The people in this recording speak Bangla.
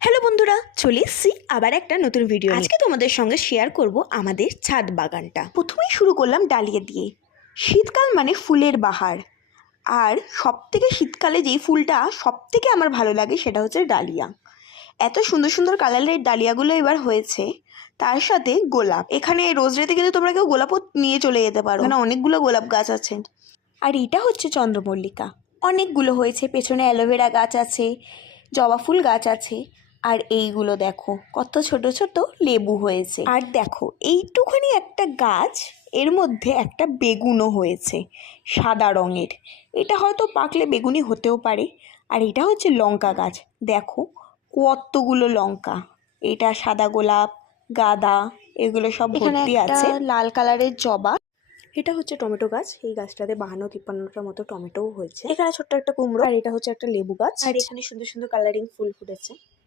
হ্যালো বন্ধুরা, চলে এসেছি আবার একটা নতুন ভিডিও নিয়ে। আজকে তোমাদের সঙ্গে শেয়ার করব আমাদের ছাদ বাগানটা। প্রথমেই শুরু করলাম ডালিয়া দিয়ে। শীতকাল মানে ফুলের বাহার, আর সবথেকে শীতকালে যেই ফুলটা সবথেকে আমার ভালো লাগে সেটা হচ্ছে ডালিয়া। এত সুন্দর সুন্দর কালারের ডালিয়াগুলো এবার হয়েছে, তার সাথে গোলাপ। এখানে রোজরেতে কিন্তু তোমরা কেউ গোলাপও নিয়ে চলে যেতে পারো, এখানে অনেকগুলো গোলাপ গাছ আছে। আর এটা হচ্ছে চন্দ্রমল্লিকা, অনেকগুলো হয়েছে। পেছনে অ্যালোভেরা গাছ আছে, জবা ফুল গাছ আছে। আর এইগুলো দেখো কত ছোট ছোট লেবু হয়েছে। আর দেখো এইটুখানি একটা গাছ, এর মধ্যে একটা বেগুনও হয়েছে সাদা রঙের। এটা হয়তো পাকলে বেগুনি হতেও পারে। আর এটা হচ্ছে লঙ্কা গাছ, দেখো কতগুলো লঙ্কা। এটা সাদা গোলাপ, গাঁদা, এগুলো সব ভর্তি আছে। লাল কালারের জবা। এটা হচ্ছে টমেটো গাছ, এই গাছটাতে 52-53টার মতো টমেটোও হয়েছে। এখানে ছোট্ট একটা কুমড়ো, আর এটা হচ্ছে একটা লেবু গাছ। আর এখানে সুন্দর সুন্দর কালারিং ফুল ফুটেছে।